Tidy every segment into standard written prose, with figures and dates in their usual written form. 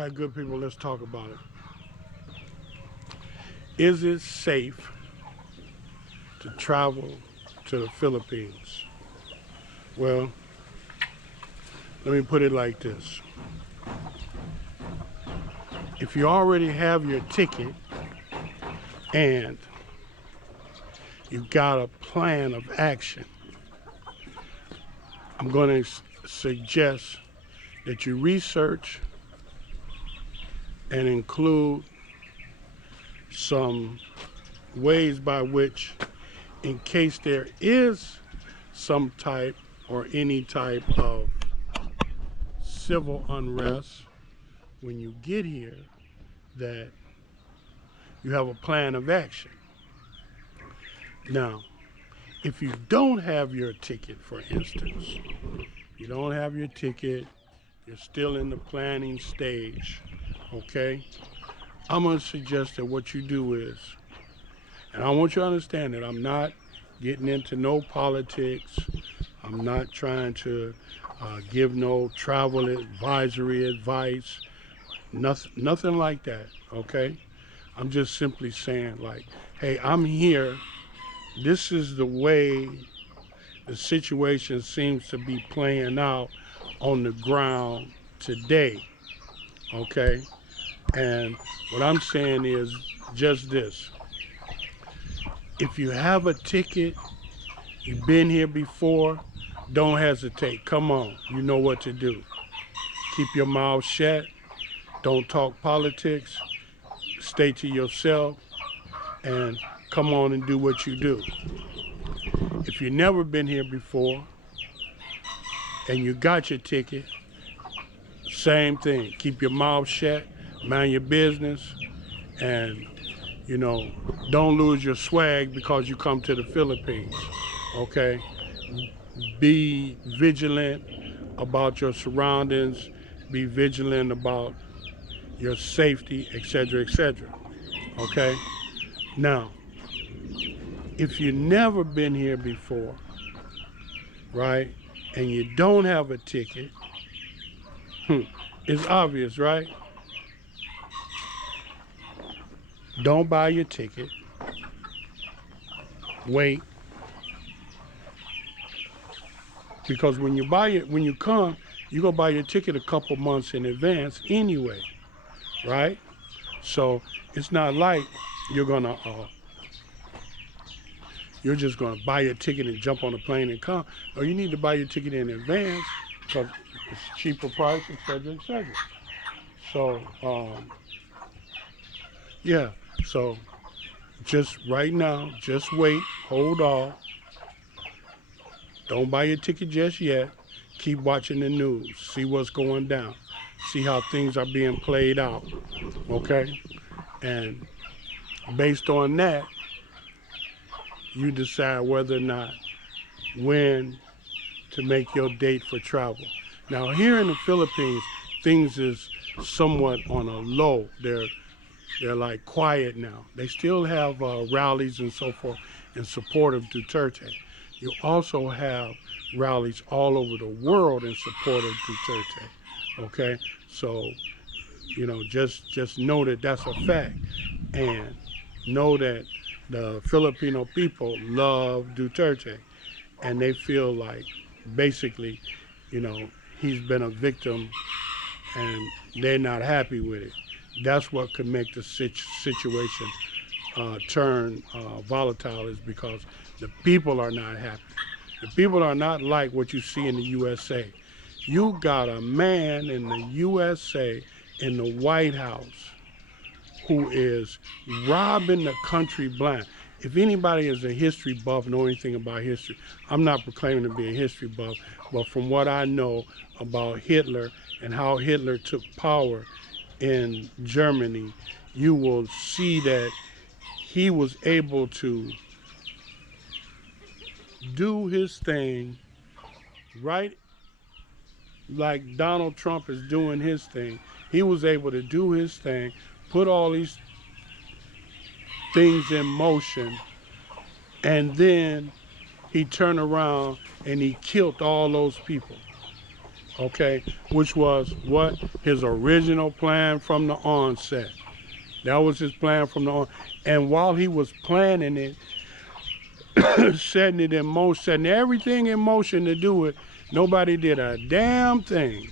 All right, good people, let's talk about it. Is it safe to travel to the Philippines? Well, let me put it like this. If you already have your ticket and you got a plan of action, I'm going to suggest that you research and include some ways by which, in case there is some type or any type of civil unrest when you get here, that you have a plan of action. Now, if you don't have your ticket, for instance, you don't have your ticket, you're still in the planning stage, okay? I'm gonna suggest that what you do is, and I want you to understand that I'm not getting into no politics, I'm not trying to give no travel advisory advice, nothing like that, okay? I'm just simply saying, like, hey, I'm here, this is the way the situation seems to be playing out on the ground today, okay? And what I'm saying is just this. If you have a ticket, you've been here before, don't hesitate. Come on, you know what to do. Keep your mouth shut. Don't talk politics. Stay to yourself and come on and do what you do. If you've never been here before and you got your ticket, same thing. Keep your mouth shut, mind your business, and don't lose your swag because you come to the Philippines, okay? Be vigilant about your surroundings, be vigilant about your safety, etc., okay? Now, if you've never been here before, right, and you don't have a ticket, it's obvious, right? Don't buy your ticket. Wait. Because when you come, you're gonna buy your ticket a couple months in advance anyway, right? So it's not like you're just gonna buy your ticket and jump on a plane and come. No, you need to buy your ticket in advance because it's cheaper price, etc. So, yeah. So just right now, just wait, hold off. Don't buy your ticket just yet. Keep watching the news, see what's going down, see how things are being played out, okay? And based on that, you decide whether or not when to make your date for travel. Now here in the Philippines, things is somewhat on a low. They're like quiet now. They still have rallies and so forth in support of Duterte. You also have rallies all over the world in support of Duterte, okay? So, just know that that's a fact. And know that the Filipino people love Duterte. And they feel like, basically, he's been a victim and they're not happy with it. That's what could make the situation turn volatile, is because the people are not happy. The people are not like what you see in the USA. You got a man in the USA, in the White House, who is robbing the country blind. If anybody is a history buff, know anything about history, I'm not proclaiming to be a history buff, but from what I know about Hitler and how Hitler took power in Germany, you will see that he was able to do his thing right like Donald Trump is doing his thing. He was able to do his thing, put all these things in motion, and then he turned around and he killed all those people. okay, which was what? His original plan from the onset. That was his plan from the on. And while he was planning it, setting it in motion, setting everything in motion to do it, nobody did a damn thing.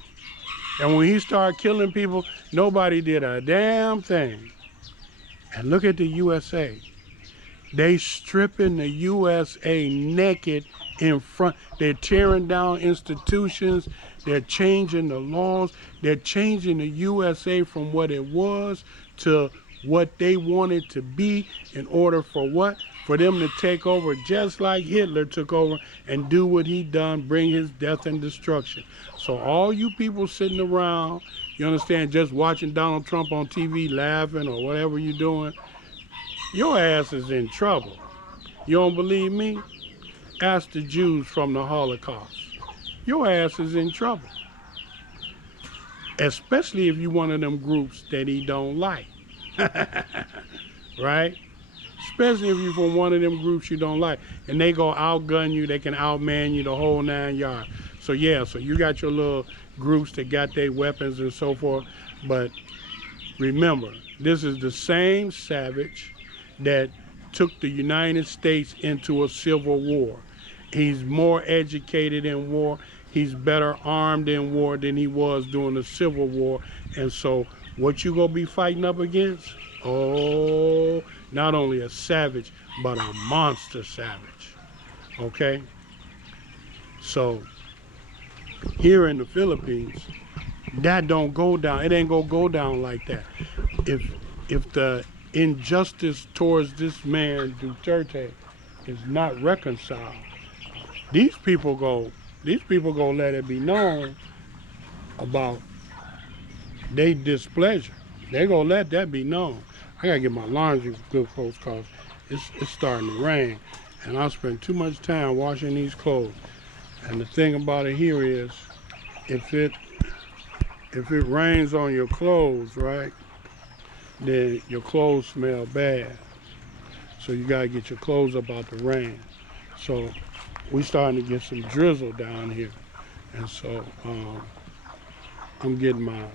And when he started killing people, nobody did a damn thing. And look at the USA. They stripping the USA naked in front. They're tearing down institutions. They're changing the laws. They're changing the USA from what it was to what they wanted to be in order for what? For them to take over just like Hitler took over and do what he done, bring his death and destruction. So all you people sitting around, you understand, just watching Donald Trump on TV laughing or whatever you're doing, your ass is in trouble. You don't believe me? Ask the Jews from the Holocaust. Your ass is in trouble. Especially if you're one of them groups that he don't like. Right? Especially if you're from one of them groups you don't like. And they go outgun you, they can outman you the whole 9 yards. So yeah, so you got your little groups that got their weapons and so forth. But remember, this is the same savage that took the United States into a civil war. He's more educated in war. He's better armed in war than he was during the Civil War. And so what you gonna be fighting up against? Oh, not only a savage, but a monster savage. Okay? So here in the Philippines, that don't go down. It ain't gonna go down like that. If the injustice towards this man Duterte is not reconciled, these people go let it be known about their displeasure. They gonna let that be known. I gotta get my laundry good, folks, cause it's starting to rain, and I spend too much time washing these clothes. And the thing about it here is, if it rains on your clothes, right, then your clothes smell bad. So you gotta get your clothes up out the rain. So we starting to get some drizzle down here, and so I'm getting my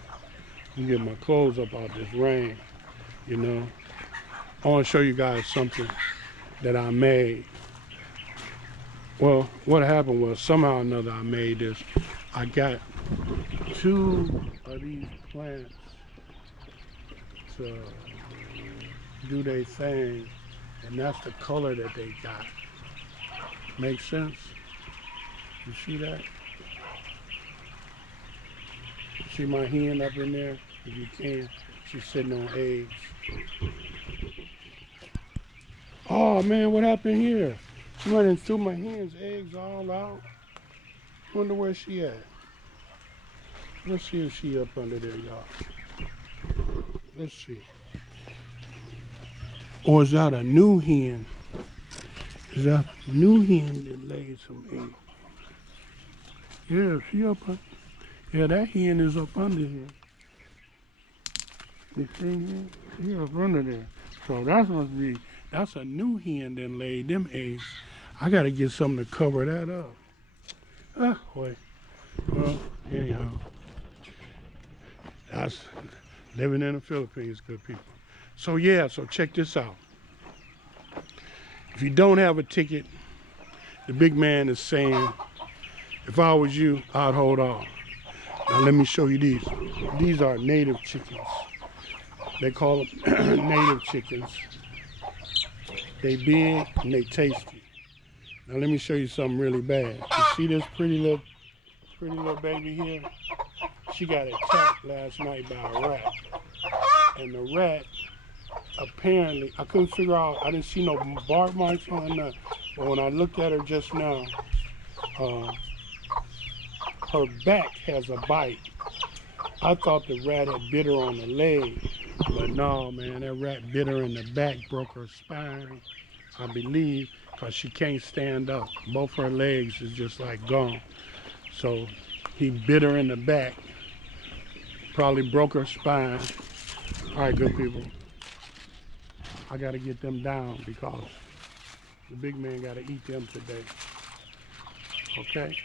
clothes up out this rain. You know, I want to show you guys something that I made. Well, what happened was somehow or another I made this. I got 2 of these plants to do their thing, and that's the color that they got. Make sense? You see that? See my hen up in there? If you can, she's sitting on eggs. Oh man, what happened here? She went and threw my hen's eggs all out. Wonder where she at. Let's see if she up under there, y'all. Let's see. Or is that a new hen? Is that a new hen that laid some eggs? Yeah, she up under. Yeah, that hen is up under here. You see here? She up under there. So that's a new hen that laid them eggs. I gotta get something to cover that up. Ah, wait. Well, anyhow. That's living in the Philippines, good people. So yeah, so check this out. If you don't have a ticket, the big man is saying, if I was you, I'd hold off. Now let me show you these. These are native chickens. They call them native chickens. They big and they tasty. Now let me show you something really bad. You see this pretty little baby here? She got attacked last night by a rat. And the rat, apparently, I couldn't figure out, I didn't see no bark marks on her, but when I looked at her just now, her back has a bite. I thought the rat had bit her on the leg, but no, man, that rat bit her in the back, broke her spine, I believe, because she can't stand up. Both her legs is just like gone. So he bit her in the back, probably broke her spine. All right, good people. I got to get them down because the big man got to eat them today. Okay?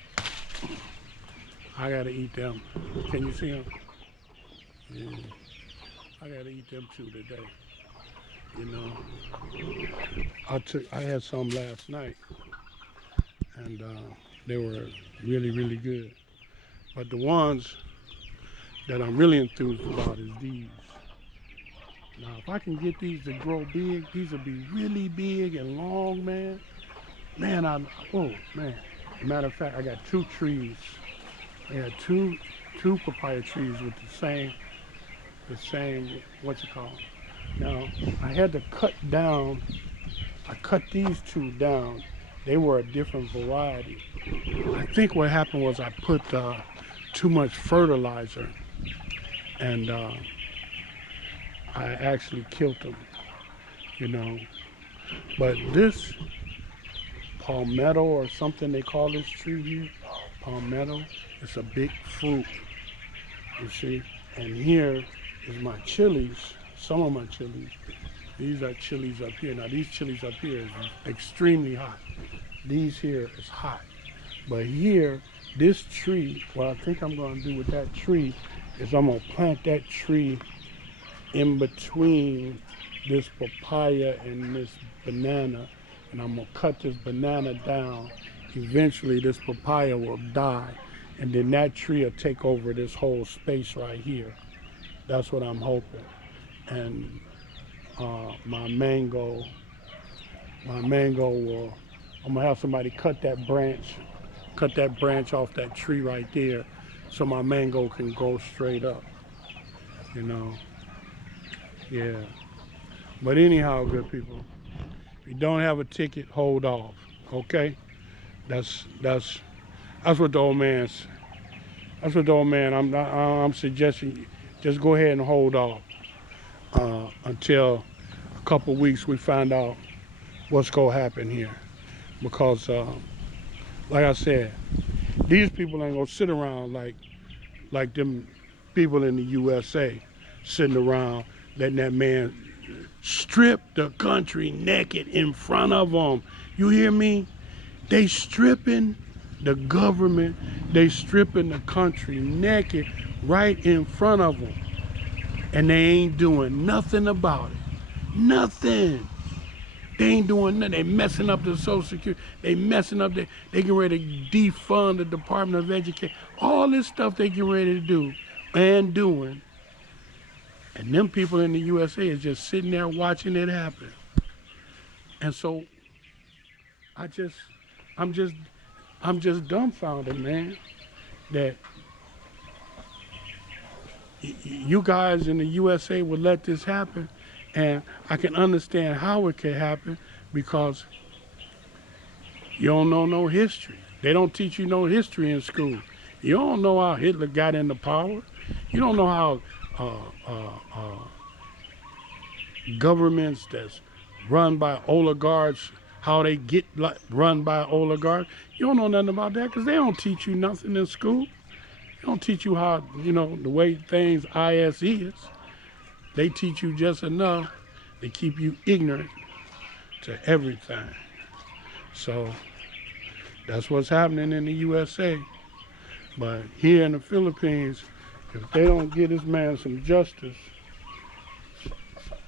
I gotta eat them. Can you see them? Yeah. I gotta eat them too today. You know, I had some last night, and they were really, really good. But the ones that I'm really enthused about is these. Now, if I can get these to grow big, these will be really big and long, man. Man, oh man. Matter of fact, I got two trees. I got two papaya trees with the same, what's it called? Now, I had to cut down, I cut these two down. They were a different variety. I think what happened was I put too much fertilizer, and I actually killed them, you know. But this palmetto or something they call this tree here, palmetto, it's a big fruit, you see. And here is my chilies, some of my chilies. These are chilies up here. Now these chilies up here is extremely hot. These here is hot. But here, this tree, what I think I'm gonna do with that tree is I'm gonna plant that tree in between this papaya and this banana, and I'm gonna cut this banana down. Eventually this papaya will die, and then that tree will take over this whole space right here. That's what I'm hoping. And my mango will, I'm gonna have somebody cut that branch off that tree right there, so my mango can grow straight up, you know. Yeah. But anyhow, good people, if you don't have a ticket, hold off. Okay? That's what the old man's. That's what the old man. I'm suggesting. Just go ahead and hold off until a couple weeks we find out what's gonna happen here, because like I said, these people ain't gonna sit around like them people in the USA sitting around letting that man strip the country naked in front of them. You hear me? They stripping the government, they stripping the country naked right in front of them. And they ain't doing nothing about it. Nothing. They ain't doing nothing. They messing up the Social Security. They messing up, they getting ready to defund the Department of Education. All this stuff they getting ready to do and doing. And them people in the USA is just sitting there watching it happen. And so I'm just dumbfounded, man, that you guys in the USA would let this happen. And I can understand how it could happen, because you don't know no history. They don't teach you no history in school. You don't know how Hitler got into power. You don't know how governments that's run by oligarchs, how they get run by oligarchs. You don't know nothing about that, because they don't teach you nothing in school. They don't teach you how, you know, the way things is. They teach you just enough to keep you ignorant to everything. So that's what's happening in the USA. But here in the Philippines, if they don't give this man some justice,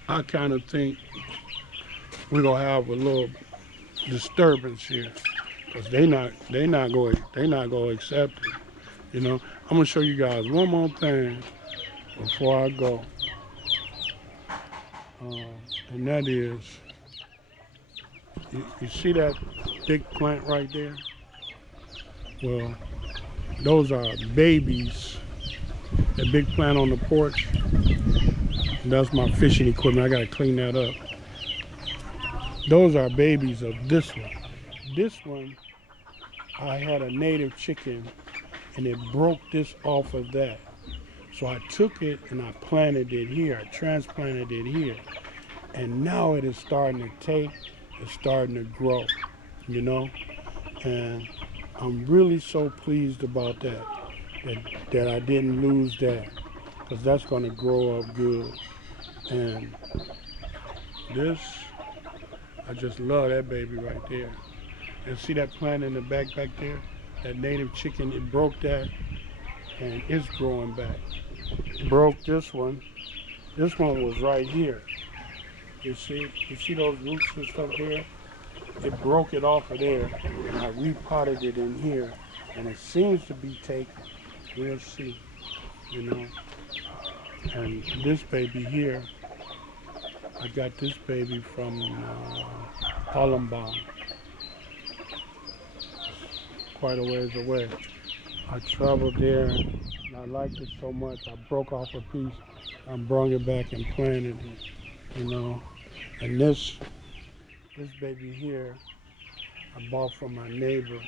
I kind of think we're gonna have a little disturbance here, because they not gonna accept it. You know, I'm gonna show you guys one more thing before I go, and that is, you see that big plant right there? Well, those are babies. That big plant on the porch, that's my fishing equipment. I gotta clean that up. Those are babies of this one. This one, I had a native chicken and it broke this off of that. So I took it and I planted it here. I transplanted it here. And now it is starting to take, it's starting to grow, you know? And I'm really so pleased about that I didn't lose that, because that's going to grow up good. And this, I just love that baby right there. And see that plant in the back there? That native chicken, it broke that. and it's growing back. Broke this one. This one was right here. You see those roots and stuff there? It broke it off of there, and I repotted it in here, and it seems to be taking. We'll see, you know. And this baby here, I got this baby from Hollenbaum, quite a ways away. I traveled there, and I liked it so much, I broke off a piece, I brought it back and planted it, you know. And this baby here, I bought from my neighbor,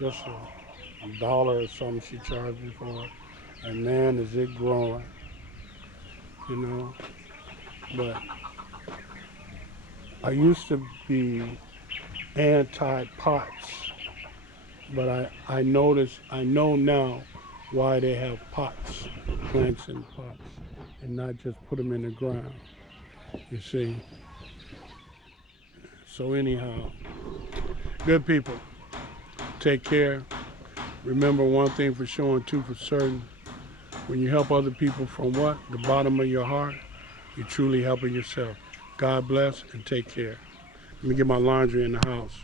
just a dollar or something she charged me for it. And man, is it growing, you know. But I used to be anti-pots, but I know now why they have pots, plants in pots, and not just put them in the ground, you see. So anyhow, good people, take care. Remember one thing for sure and two for certain. When you help other people from what? The bottom of your heart, you're truly helping yourself. God bless and take care. Let me get my laundry in the house.